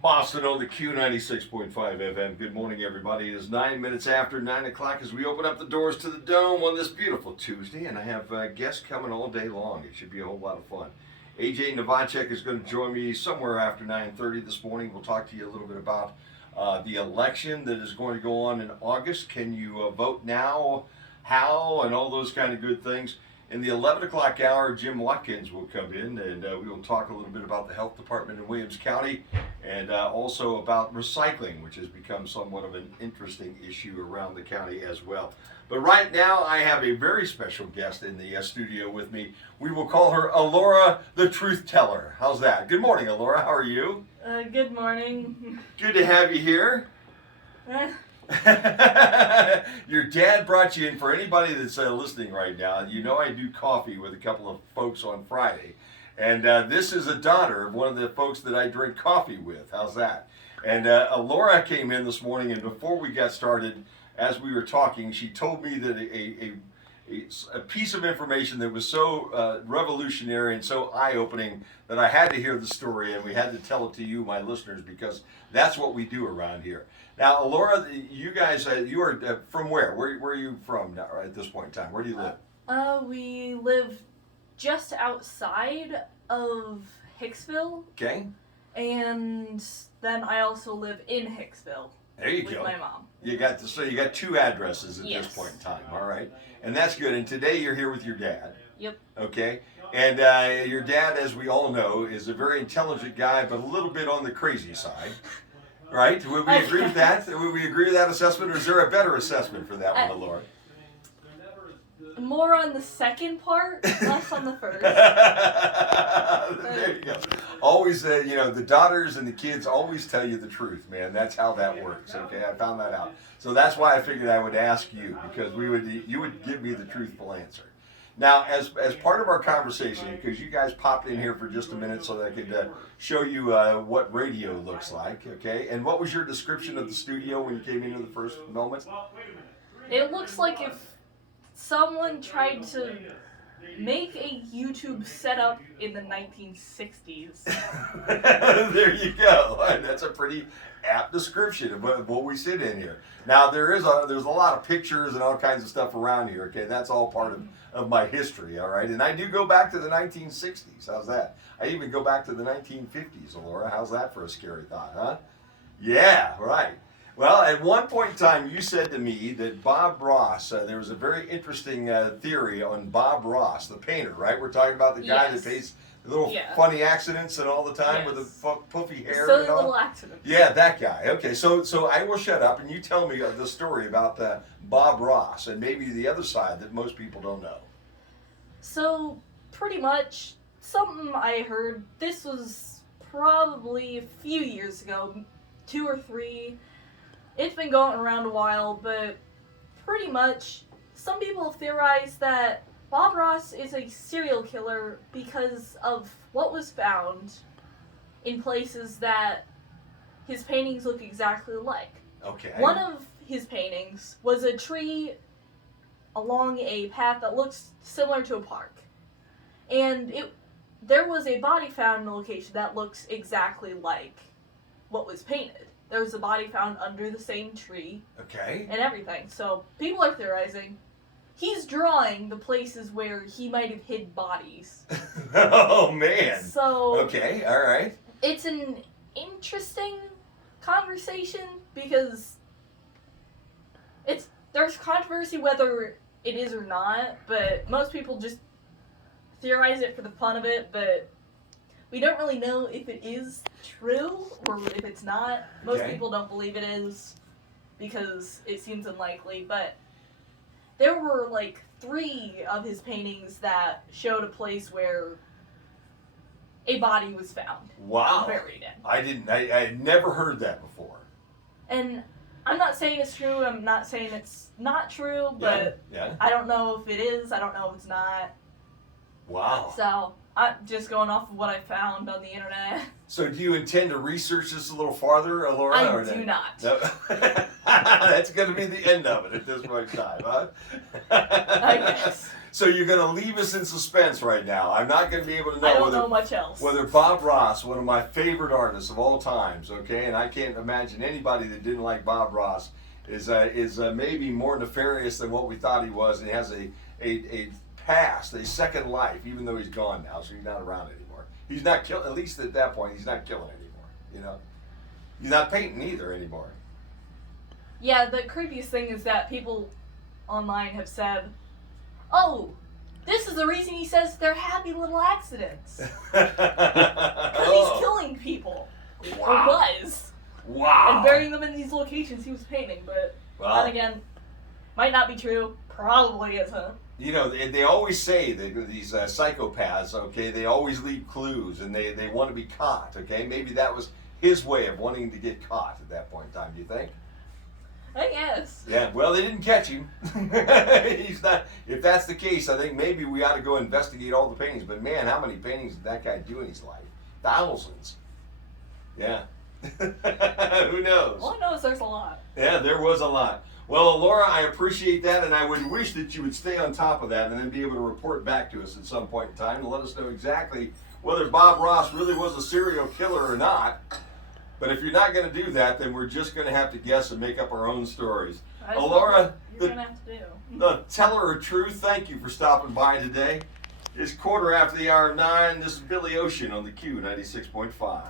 Boston on the Q96.5 FM. Good morning, everybody. It is 9 minutes after 9 o'clock as we open up the doors to the Dome on this beautiful Tuesday, and I have guests coming all day long. It should be a whole lot of fun. AJ Novacek is going to join me somewhere after 9:30 this morning. We'll talk to you a little bit about the election that is going to go on in August. Can you vote now? How? And all those kind of good things. In the 11 o'clock hour, Jim Watkins will come in, and we will talk a little bit about the health department in Williams County, and also about recycling, which has become somewhat of an interesting issue around the county as well. But right now, I have a very special guest in the studio with me. We will call her Alora, the Truth Teller. How's that? Good morning, Alora. How are you? Good morning. Good to have you here. Your dad brought you in. For anybody that's listening right now, you know I do coffee with a couple of folks on Friday, and this is a daughter of one of the folks that I drink coffee with. How's that? And Alora came in this morning, and before we got started, as we were talking, she told me that a piece of information that was so revolutionary and so eye-opening that I had to hear the story, and we had to tell it to you, my listeners, because that's what we do around here. Now, Alora, you guys, you are from where? Where are you from now, at this point in time? Where do you live? We live just outside of Hicksville. Okay. And then I also live in Hicksville. There you with go. My mom. You got two addresses at Yes. this point in time. All right, and that's good. And today you're here with your dad. Yep. Okay. And your dad, as we all know, is a very intelligent guy, but a little bit on the crazy side. Right? Would we agree with that? Would we agree with that assessment, or is there a better assessment for that one, Alora? More on the second part, less on the first. There you go. Always, the daughters and the kids always tell you the truth, man. That's how that works. Okay, I found that out. So that's why I figured I would ask you, because you would give me the truthful answer. Now, as part of our conversation, because you guys popped in here for just a minute so that I could show you what radio looks like, okay? And what was your description of the studio when you came into the first moment? It looks like if someone tried to make a YouTube setup in the 1960s. There you go. That's a pretty apt description of what we sit in here. Now, there's a lot of pictures and all kinds of stuff around here, okay? That's all part of my history, all right? And I do go back to the 1960s. How's that? I even go back to the 1950s, Alora. How's that for a scary thought, huh? Yeah, right. Well, at one point in time, you said to me that Bob Ross, there was a very interesting theory on Bob Ross, the painter, right? We're talking about the guy that paints the little funny accidents and all the time with the puffy hair Silly and all. little accidents. Yeah, that guy. Okay, so I will shut up and you tell me the story about Bob Ross and maybe the other side that most people don't know. So, pretty much, something I heard, this was probably a few years ago, 2 or 3. It's been going around a while, but pretty much some people theorize that Bob Ross is a serial killer because of what was found in places that his paintings look exactly like. Okay. One of his paintings was a tree along a path that looks similar to a park. And there was a body found in a location that looks exactly like what was painted. There was a body found under the same tree. Okay. And everything. So people are theorizing he's drawing the places where he might have hid bodies. Oh, man. So okay, all right. It's an interesting conversation because there's controversy whether it is or not, but most people just theorize it for the fun of it, but we don't really know if it is true or if it's not. Most people don't believe it is because it seems unlikely, but there were like 3 of his paintings that showed a place where a body was found. Wow. Buried in. I had never heard that before. And I'm not saying it's true, I'm not saying it's not true, but I don't know if it is, I don't know if it's not. Wow. So, I'm just going off of what I found on the internet. So do you intend to research this a little farther, Alora? I do not. No? That's going to be the end of it at this point in time, huh? I guess. So you're going to leave us in suspense right now. I'm not going to be able to know I don't know much else. whether Bob Ross, one of my favorite artists of all times, okay, and I can't imagine anybody that didn't like Bob Ross is maybe more nefarious than what we thought he was, and he has a past, a second life, even though he's gone now, so he's not around anymore. He's not killing, at least at that point, he's not killing anymore, you know. He's not painting either anymore. Yeah, the creepiest thing is that people online have said, oh, this is the reason he says they're happy little accidents. Because he's killing people. Wow. Or was. Wow. And burying them in these locations he was painting, but Wow. then again, might not be true. Probably isn't. You know, they always say that these psychopaths, okay, they always leave clues and they want to be caught, okay? Maybe that was his way of wanting to get caught at that point in time, do you think? I guess. Yeah, well, they didn't catch him. He's not. If that's the case, I think maybe we ought to go investigate all the paintings. But man, how many paintings did that guy do in his life? Thousands. Yeah. Who knows? All I know is there's a lot. Yeah, there was a lot. Well, Alora, I appreciate that, and I would wish that you would stay on top of that and then be able to report back to us at some point in time and let us know exactly whether Bob Ross really was a serial killer or not. But if you're not going to do that, then we're just going to have to guess and make up our own stories. That's Alora, what you're going to have to do. the teller of truth, thank you for stopping by today. It's 9:15 the hour of 9. This is Billy Ocean on the Q96.5.